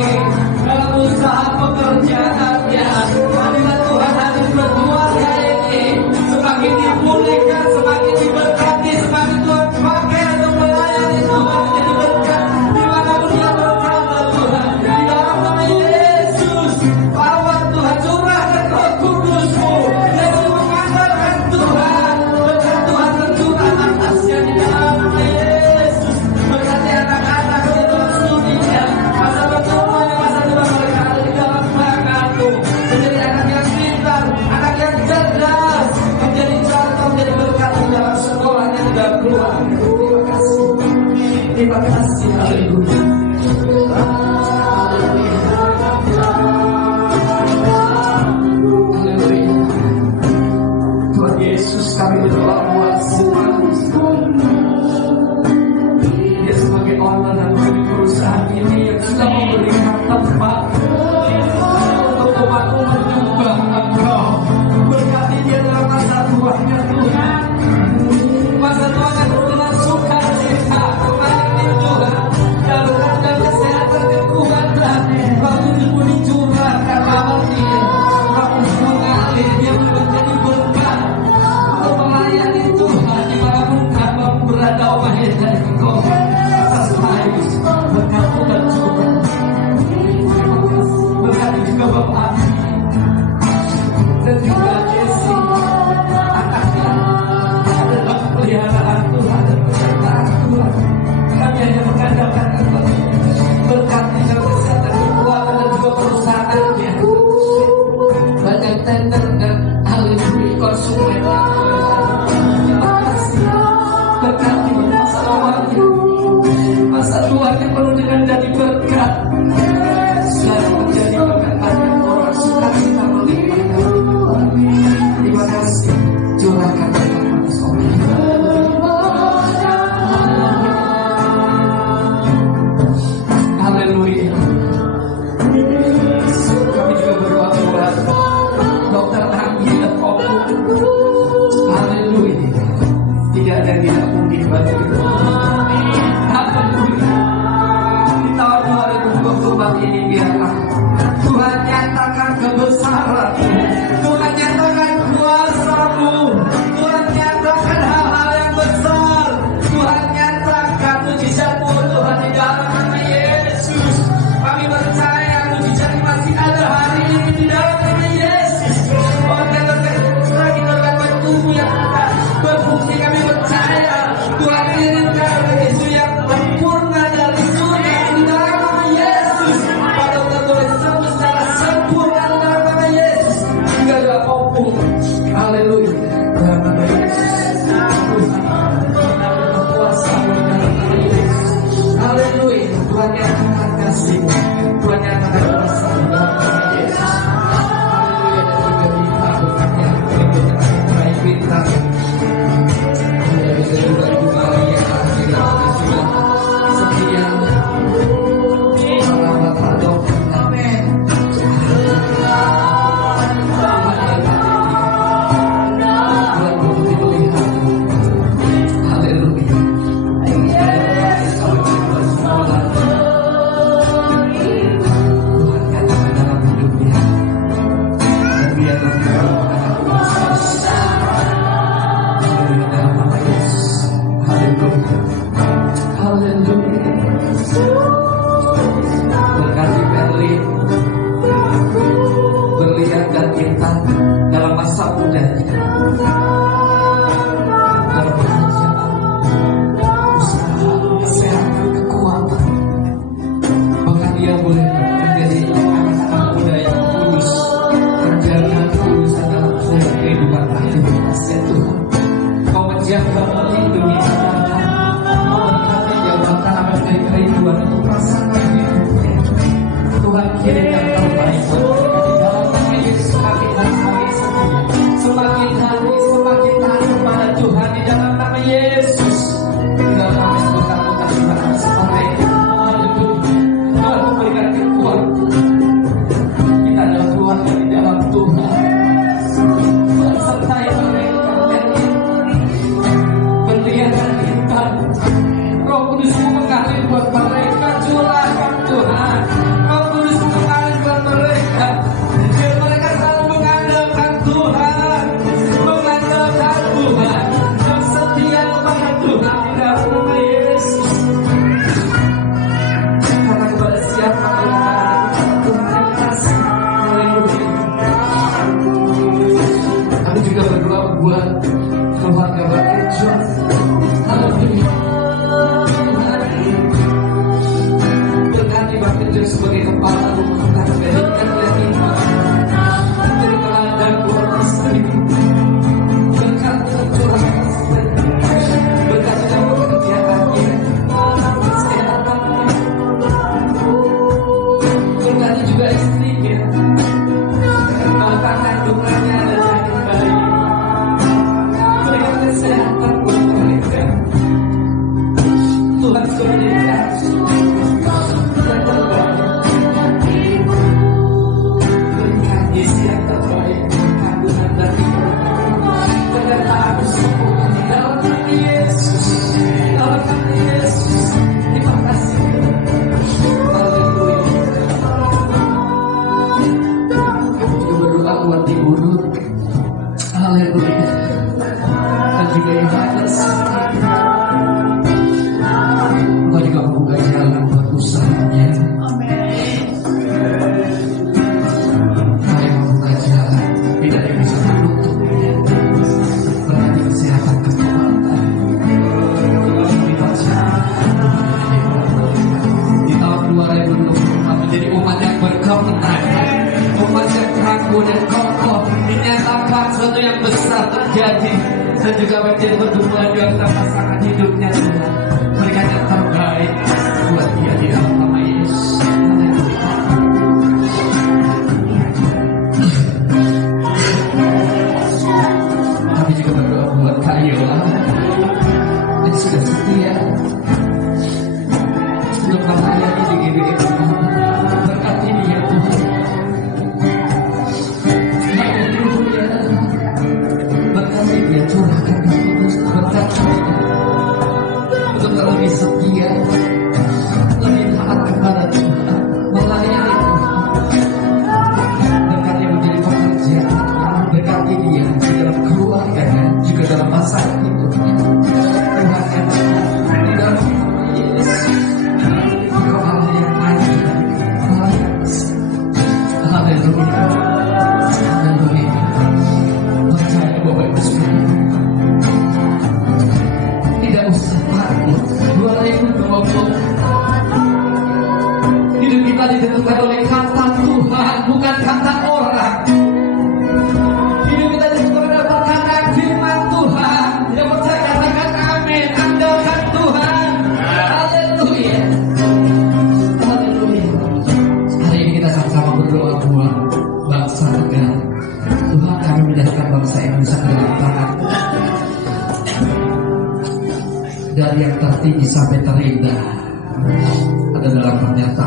dalam usaha pekerjaannya. Hadirat Tuhan hadir buat keluarga ini, semakin dipulihkan, semakin diberkati, semakin Tuhan pakai untuk melayani Tuhan menjadi berkat dimanapun dia berada Tuhan. Di dalam nama Yesus, lawan Tuhan curahkan Roh Kudus-Mu yang mengandalkan Tuhan, berkat Tuhan tercurah atasnya di dalam nama Yesus. Berkati anak-anak di dalam studinya, masa bertumbuhnya, masa depan mereka ada di dalam tangan-Mu, menjadi anak yang pintar, anak yang cerdas, menjadi contoh, menjadi berkat di dalam sekolahnya, di dalam keluarga. Terima kasih, terima kasih, haleluya. Haleluya. Tuhan Yesus, kami berdoa buat semua dia sebagai owner dan pemilik perusahaan ini yang sudah memberikan tempat untuk umat-umat menyembah Engkau. Berkati dia dalam masa tuanya Tuhan, masa tuanya dengan sukacita kembali Tuhan, dan berkat kesehatan, kekuatan, waktu itu dicurahkan lewat dia, waktu mengalir dia menjadi berkat untuk melayani Tuhan dimanapun kamu berada. Wahai dari Engkau atas baik berkat Tuhan juga berkati juga Bapak dan juga Jesse, anaknya adalah peliharaan Tuhan dan penyertaan Tuhan. Kami hanya mengandalkan Engkau, berkati dalam kesehatan, kekuatan dan juga perusahaannya. Banyak tender dan haleluya konsumen. Terima kasih, berkati masa tuanya, masa tuanya penuh dengan jadi berkat, selalu menjadi berkat banyak orang sukacita melimpahkan. Terima kasih, curahkan berkat atas kami. Haleluya. Kami juga berdoa buat Dokter Anggi dan Opu. Haleluya. Tidak ada yang tidak mungkin bagi kita. Haleluya. Di tahun 2024 ini biarlah Tuhan nyatakan kebesaran, Tuhan nyatakan kuasa-Mu, Tuhan nyatakan hal-hal yang besar, Tuhan nyatakan mujizat-Mu Tuhan di dalam nama Yesus. Kami percaya mujizat masih ada hari ini di dalam nama Yesus. Organ lagi berkat tubuh yang berfungsi, kami percaya Tuhan kirimkan Yesus yang sempurna dari surga di dalam nama Yesus. Pada tertulis semua secara sempurna Tuhan yang maha kasih, Tuhan yang maha kuasa, Tuhan Yesus. Haleluya, dan juga kita berkat yang baik kita. Haleluya, juga Ibu Maria, haleluya, sudah setia selama Pak. Amin. Berkati Berlin, berlihat dan kita dalam masa mudanya, dalam pekerjaan, usaha, kesehatan, kekuatan. Bahkan dia boleh menjadi anak muda yang kudus, menjaga kekudusan dalam kehidupan aktivitas. Ya Tuhan, Kau menjaga, melindungi, dari kerinduan untuk pasangan hidupnya. Tuhan kirim yang terbaik di dalam nama Yesus. Semakin hari semakin setia, semakin hari semakin taat kepada Tuhan di dalam nama Yesus. Di dalam nama Yesus berkat terima kasih mereka. Haleluya. Tuhan memberikan kekuatan kita dalam keluarga di dalam Tuhan. Tuhan sertai mereka berlihat dan kita. Roh Kudus mengalir buat mereka, curahkan Tuhan. Roh Kudus mengalir buat mereka, biar mereka selalu mengandalkan Tuhan, mengandalkan Tuhan, dan setia kepada Tuhan di dalam nama Yesus. Karena kepada siapa kepada Tuhan yang kasih. Haleluya. Kami juga berdoa buat keluarga Bapak John. Haleluya. Sebagai kepala rumah tangga dan keluarga, menjadi teladan buat istri. Berkat tercurah istri, berkat dalam pekerjaannya, kesehatannya, berkati juga istrinya, mata kandungannya dan janin bayi. Berikan kesehatan buat mereka. Tuhan sudah dikasih. Dan juga menjadi pertemuan di antara pasangan hidupnya Tuhan. Berikan yang terbaik buat dia di dalam nama Yesus. Kami juga berdoa buat Kak Yola yang sudah setia untuk melayani di GBM. Berkati dia Tuhan. Berkati dia, curahkan Kudus, berkati dia untuk lebih setia, lebih taat kepada Tuhan, melayani Tuhan. Berkati menjadi pekerjaan, berkati dia di dalam keluarganya, juga dalam masa hidupnya. Tuhan yang di dalam Yesus, Engkau Allah yang adil, Allah yang besar. Haleluya. Haleluya. Percaya Bapak Ibu sekalian, tidak usah takut. 2020 hidup kita ditentukan oleh kata Tuhan, bukan kata orang. Hidup kita ditentukan oleh kata firman Tuhan. Tidak percaya katakan amin, andalkan Tuhan. Haleluya.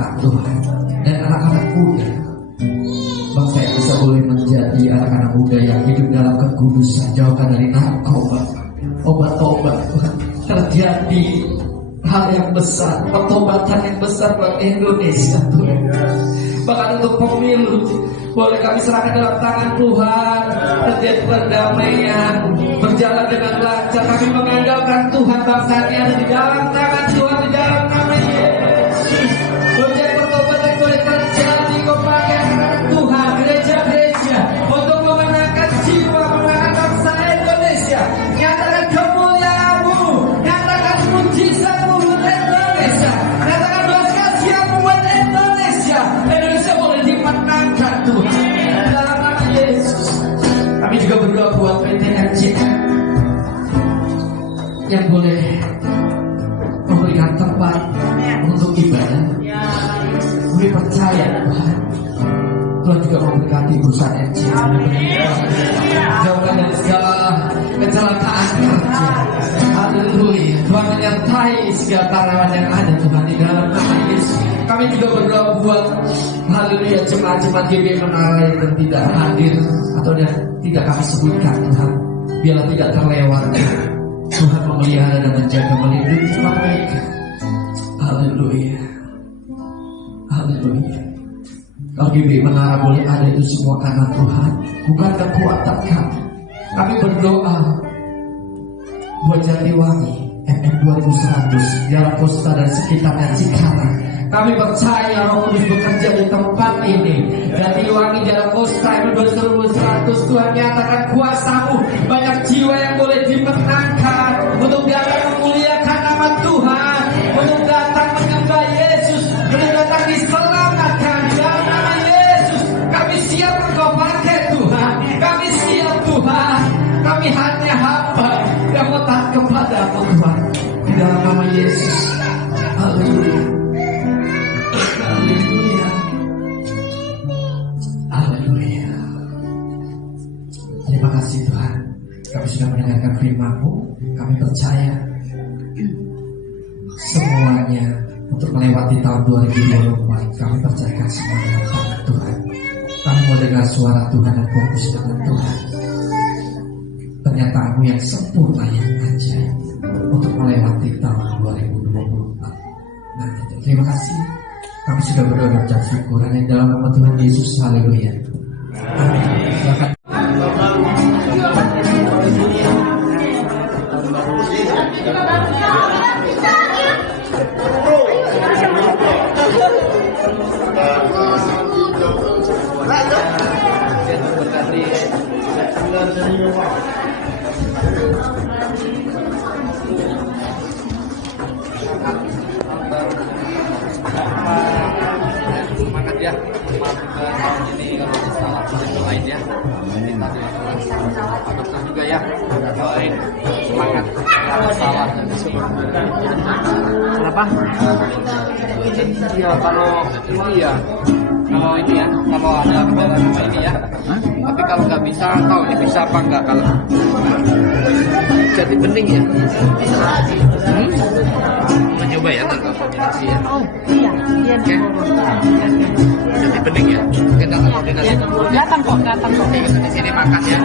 ciptaan Tuhan dan anak-anak muda. Bangsa yang bisa boleh menjadi anak-anak muda yang hidup dalam kekudusan, jauhkan dari narkoba, obat-obat Tuhan. Terjadi hal yang besar, pertobatan yang besar buat Indonesia Tuhan. Bahkan untuk pemilu boleh kami serahkan dalam tangan Tuhan. Terjadi perdamaian, berjalan dengan lancar. Kami mengandalkan Tuhan, bangsa ini ada di dalam tangan Tuhan, di dalam nama Yesus. Berjaya pertobatan boleh terjadi kepada anak Tuhan, gereja-gereja, untuk memenangkan jiwa, memenangkan bangsa Indonesia. Nyatakan kemuliaan-Mu, nyatakan mujizat-Mu buat Indonesia, nyatakan belas kasihan-Mu buat Indonesia. Indonesia boleh dimenangkan Tuhan, dalam nama Yesus. Kami juga berdoa buat PT RCM yang boleh memberikan tempat untuk ibadah. Kami percaya Tuhan, Tuhan juga memberkati perusahaan RCM. Jauhkan dari segala kecelakaan kerja. Haleluya. Tuhan menyertai segala tanaman yang ada Tuhan di dalam nama Yesus. Kami juga berdoa buat haleluya jemaat-jemaat GB Menara yang tidak hadir atau yang tidak kami sebutkan Tuhan. Biarlah tidak terlewatkan. Tuhan memelihara dan menjaga, melindungi mereka. Haleluya. Haleluya. Kalau GB Menara boleh ada itu semua karena Tuhan, bukan kekuatan kami. Kami berdoa buat Jatiwangi FM 2100 Jalan Posta dan sekitarnya Cikarang. Kami percaya Roh Kudus bekerja di tempat ini. Jatiwangi Jalan Posta FM 2100, Tuhan nyatakan kuasa-Mu. Banyak jiwa yang boleh dimenangkan untuk datang memuliakan nama Tuhan, untuk datang menyembah Yesus, untuk datang diselamatkan dalam nama Yesus. Kami siap Engkau pakai Tuhan. Kami siap Tuhan. Kami hanya hamba yang taat kepada-Mu Tuhan, di dalam nama Yesus. Haleluya. Haleluya. Haleluya. Terima kasih Tuhan. Kami sudah mendengarkan firman-Mu. Kami percaya semuanya untuk melewati tahun 2024. Kami percayakan semuanya dalam tangan Tuhan. Kami mau dengar suara Tuhan dan fokus dengan Tuhan. Pernyataan-Mu yang sempurna, yang ajaib untuk melewati tahun 2024 nanti. Terima kasih. Kami sudah berdoa dan ucap syukur hanya dalam nama Tuhan Yesus. Haleluya. Amin. Silakan. Semangat ya, tahun ini kalau salah doain ya. Ini tadi Abang juga ya, doain semangat kalau salah dan kenapa? Iya kalau ini ya, kalau ada kebenaran sama ini ya. Tapi kalau nggak bisa, tahu ini bisa apa enggak kalau jadi bening ya. Mencoba ya tanggal kombinasi ya. Oh iya, iya. Oke. Jadi bening ya. Kita kombinasi. Datang kok. Oke, kita di sini makan ya.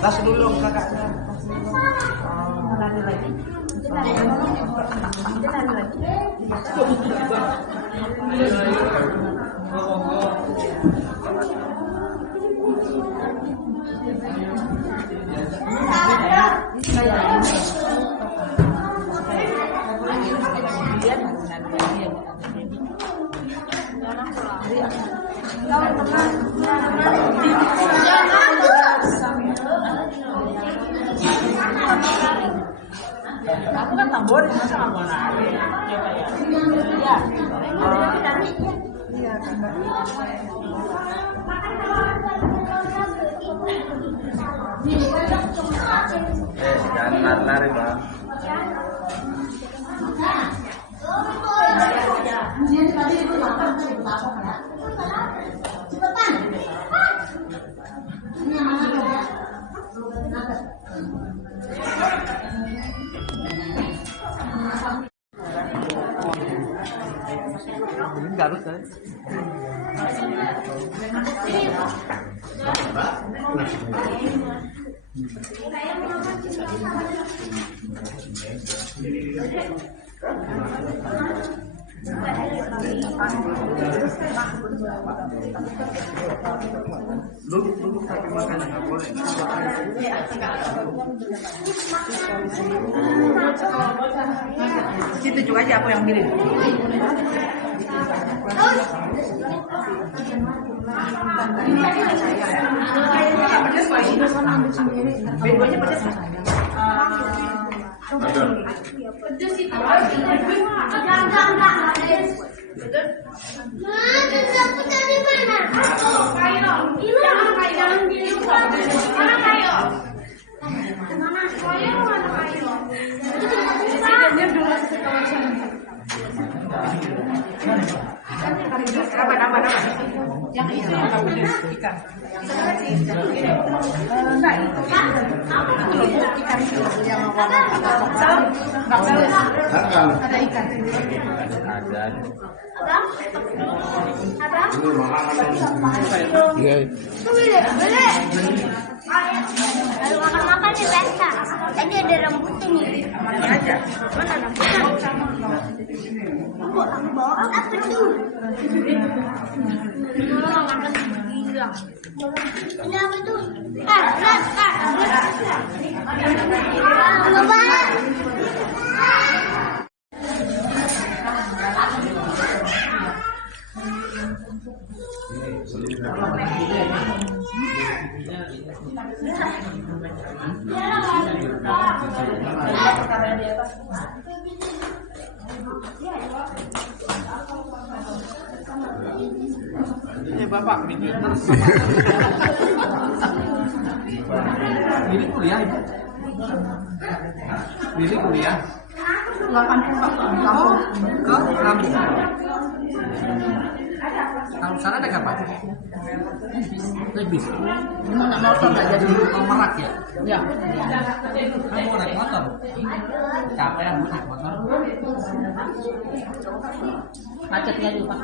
Tas dulu kakak. Aku kan tambor, masa nggak mau nari? Ya. Jangan lari-lari, Bang. Ini Garut kan? Duduk tapi makan nggak boleh. Situ juga aja aku yang pilih. Pedas kok ini. Begonya pedas. Pedas itu. Lalu makan-makan di pesta. Tadi ada rambutnya nih. Aja. Mana rambutnya? Bawa apa tuh? Mau makan gila. Ini apa tuh? Lihat. Bapak. Ini Bapak ini terus. Ini kuliah Ibu. Ini kuliah. 80 ke Lampung. Kalau sana naik apa? Naik bis. Mau naik motor nggak jadi? Mau Merak ya? Ya. Kamu mau naik motor? Capek ya naik motor? Macetnya juga.